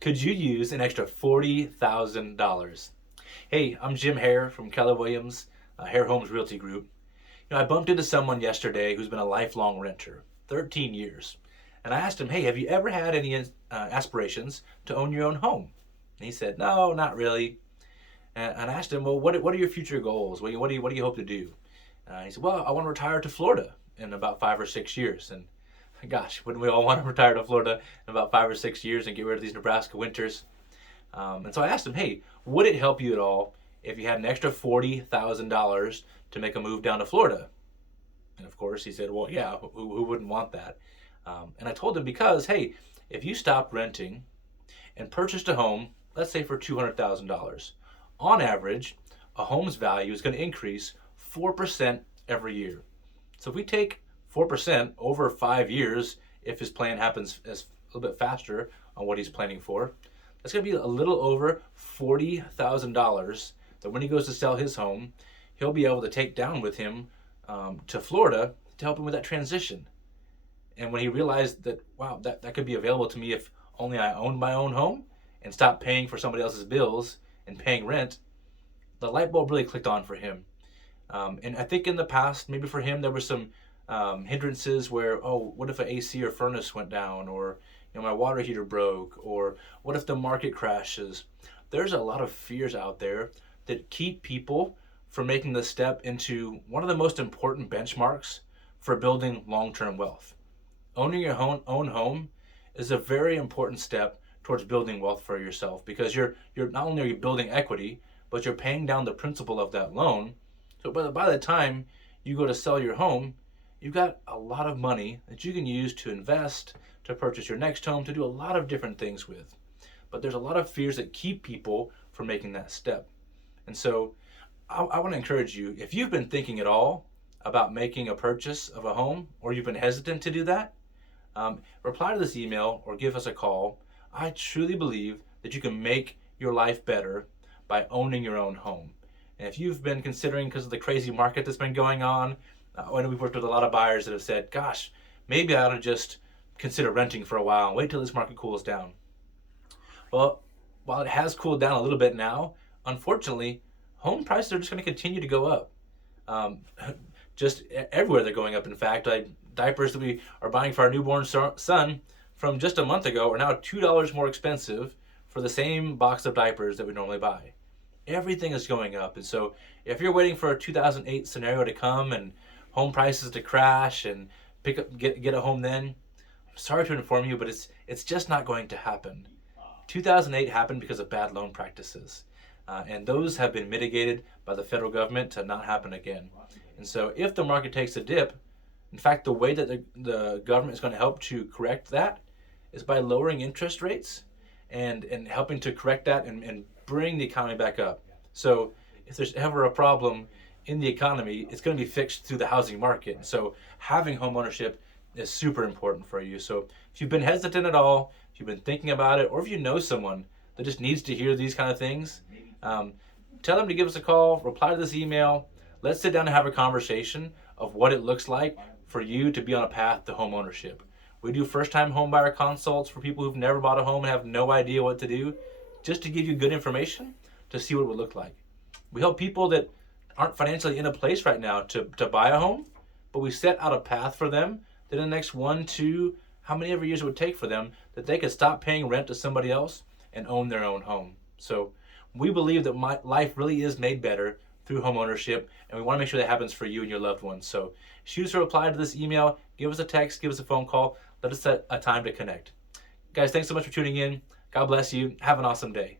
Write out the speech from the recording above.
Could you use an extra $40,000? Hey, I'm Jim Hare from Keller Williams, Hare Homes Realty Group. I bumped into someone yesterday who's been a lifelong renter, 13 years. And I asked him, hey, have you ever had any aspirations to own your own home? And he said, no, not really. And I asked him, well, what are your future goals? What do you hope to do? He said, well, I want to retire to Florida in about 5 or 6 years. And gosh, wouldn't we all want to retire to Florida in about 5 or 6 years and get rid of these Nebraska winters? And so I asked him, hey, would it help you at all if you had an extra $40,000 to make a move down to Florida? And of course, he said, well, yeah, who wouldn't want that? And I told him because, hey, if you stopped renting and purchased a home, let's say for $200,000, on average, a home's value is going to increase 4% every year. So if we take 4% over 5 years, if his plan happens as a little bit faster on what he's planning for, that's going to be a little over $40,000 that when he goes to sell his home, he'll be able to take down with him to Florida to help him with that transition. And when he realized that, wow, that could be available to me if only I owned my own home and stopped paying for somebody else's bills and paying rent, the light bulb really clicked on for him. And I think in the past, maybe for him, there were some hindrances where, oh, what if an AC or furnace went down, or my water heater broke, or what if the market crashes? There's a lot of fears out there that keep people from making the step into one of the most important benchmarks for building long-term wealth. Owning your own home is a very important step towards building wealth for yourself, because you're not only are you building equity, but you're paying down the principal of that loan. So by the time you go to sell your home, you've got a lot of money that you can use to invest, to purchase your next home, to do a lot of different things with. But there's a lot of fears that keep people from making that step. And so I want to encourage you, if you've been thinking at all about making a purchase of a home, or you've been hesitant to do that, reply to this email or give us a call. I truly believe that you can make your life better by owning your own home. And if you've been considering, because of the crazy market that's been going on, I know we've worked with a lot of buyers that have said, gosh, maybe I ought to just consider renting for a while and wait till this market cools down. Well, while it has cooled down a little bit now, unfortunately, home prices are just going to continue to go up. Just everywhere they're going up. In fact, diapers that we are buying for our newborn son from just a month ago are now $2 more expensive for the same box of diapers that we normally buy. Everything is going up. And so if you're waiting for a 2008 scenario to come and home prices to crash and get a home then, I'm sorry to inform you, but it's just not going to happen. 2008 happened because of bad loan practices. And those have been mitigated by the federal government to not happen again. And so if the market takes a dip, in fact, the way that the government is going to help to correct that is by lowering interest rates and helping to correct that and bring the economy back up. So if there's ever a problem in the economy, it's going to be fixed through the housing market. And so having home ownership is super important for you. So if you've been hesitant at all, if you've been thinking about it, or if you know someone that just needs to hear these kind of things, tell them to give us a call, reply to this email. Let's sit down and have a conversation of what it looks like for you to be on a path to home ownership. We do first-time home buyer consults for people who've never bought a home and have no idea what to do, just to give you good information to see what it would look like. We help people that aren't financially in a place right now to buy a home, but we set out a path for them that in the next 1, 2, how many ever years it would take for them, that they could stop paying rent to somebody else and own their own home. So we believe that life really is made better through home ownership, and we want to make sure that happens for you and your loved ones. So shoot us a reply to this email, give us a text, give us a phone call, let us set a time to connect. Guys, thanks so much for tuning in. God bless you. Have an awesome day.